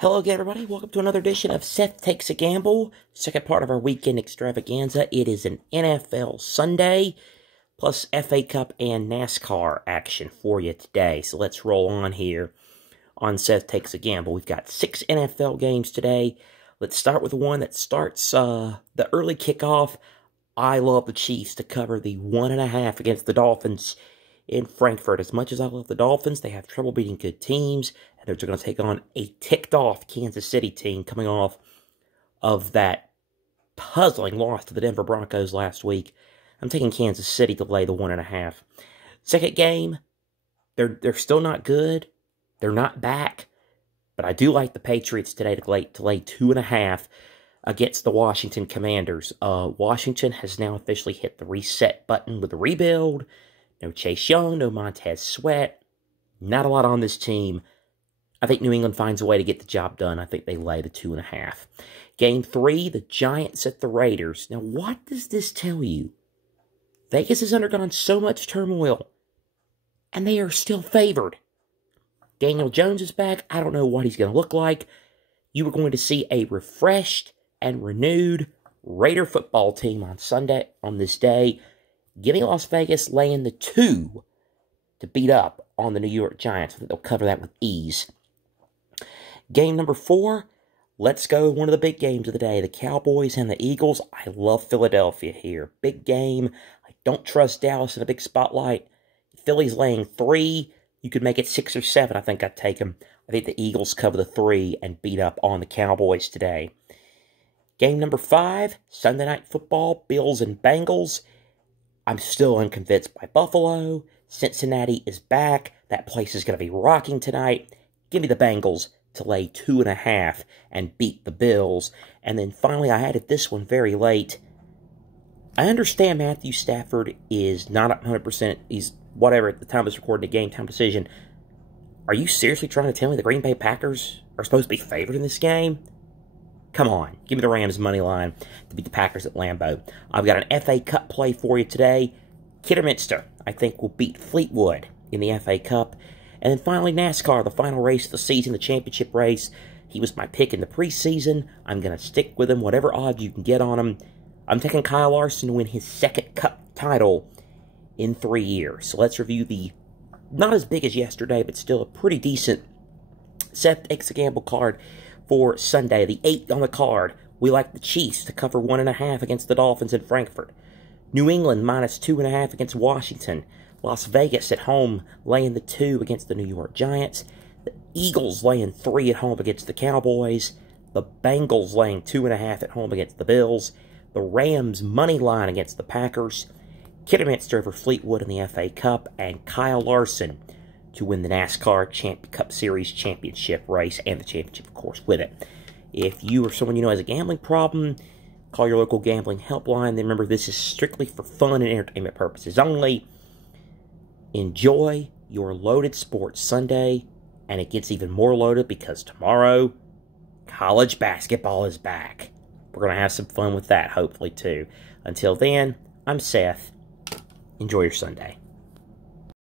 Hello again, everybody. Welcome to another edition of Seth Takes a Gamble, second part of our weekend extravaganza. It is an NFL Sunday, plus FA Cup and NASCAR action for you today. So let's roll on here on Seth Takes a Gamble. We've got 6 NFL games today. Let's start with the one that starts the early kickoff. I love the Chiefs to cover the 1.5 against the Dolphins in Frankfurt. As much as I love the Dolphins, they have trouble beating good teams, and they're going to take on a ticked-off Kansas City team coming off of that puzzling loss to the Denver Broncos last week. I'm taking Kansas City to lay the 1.5. Second game, they're still not good. They're not back, but I do like the Patriots today to lay 2.5 against the Washington Commanders. Washington has now officially hit the reset button with the rebuild. No Chase Young, no Montez Sweat. Not a lot on this team. I think New England finds a way to get the job done. I think they lay the 2.5. Game 3, the Giants at the Raiders. Now, what does this tell you? Vegas has undergone so much turmoil, and they are still favored. Daniel Jones is back. I don't know what he's going to look like. You are going to see a refreshed and renewed Raider football team on this day, giving Las Vegas laying the 2 to beat up on the New York Giants. I think they'll cover that with ease. Game number 4, let's go one of the big games of the day, the Cowboys and the Eagles. I love Philadelphia here. Big game. I don't trust Dallas in a big spotlight. Philly's laying 3. You could make it 6 or 7. I think I'd take them. I think the Eagles cover the 3 and beat up on the Cowboys today. Game number 5, Sunday Night Football, Bills and Bengals. I'm still unconvinced by Buffalo. Cincinnati is back. That place is going to be rocking tonight. Give me the Bengals to lay 2.5 and beat the Bills. And then finally, I added this one very late. I understand Matthew Stafford is not at 100%. He's whatever at the time of this recording, a game time decision. Are you seriously trying to tell me the Green Bay Packers are supposed to be favored in this game? Come on, give me the Rams money line to beat the Packers at Lambeau. I've got an FA Cup play for you today. Kidderminster, I think, will beat Fleetwood in the FA Cup. And then finally, NASCAR, the final race of the season, the championship race. He was my pick in the preseason. I'm going to stick with him, whatever odds you can get on him. I'm taking Kyle Larson to win his second Cup title in 3 years. So let's review the, not as big as yesterday, but still a pretty decent Seth Takes a Gamble card for Sunday. The 8 on the card, we like the Chiefs to cover 1.5 against the Dolphins in Frankfurt. New England minus 2.5 against Washington. Las Vegas at home laying the 2 against the New York Giants. The Eagles laying 3 at home against the Cowboys. The Bengals laying 2.5 at home against the Bills. The Rams money line against the Packers. Kidderminster over Fleetwood in the FA Cup. And Kyle Larson to win the NASCAR Cup Series championship race and the championship, of course, with it. If you or someone you know has a gambling problem, call your local gambling helpline. Then remember, this is strictly for fun and entertainment purposes only. Enjoy your loaded sports Sunday, and it gets even more loaded because tomorrow, college basketball is back. We're going to have some fun with that, hopefully, too. Until then, I'm Seth. Enjoy your Sunday.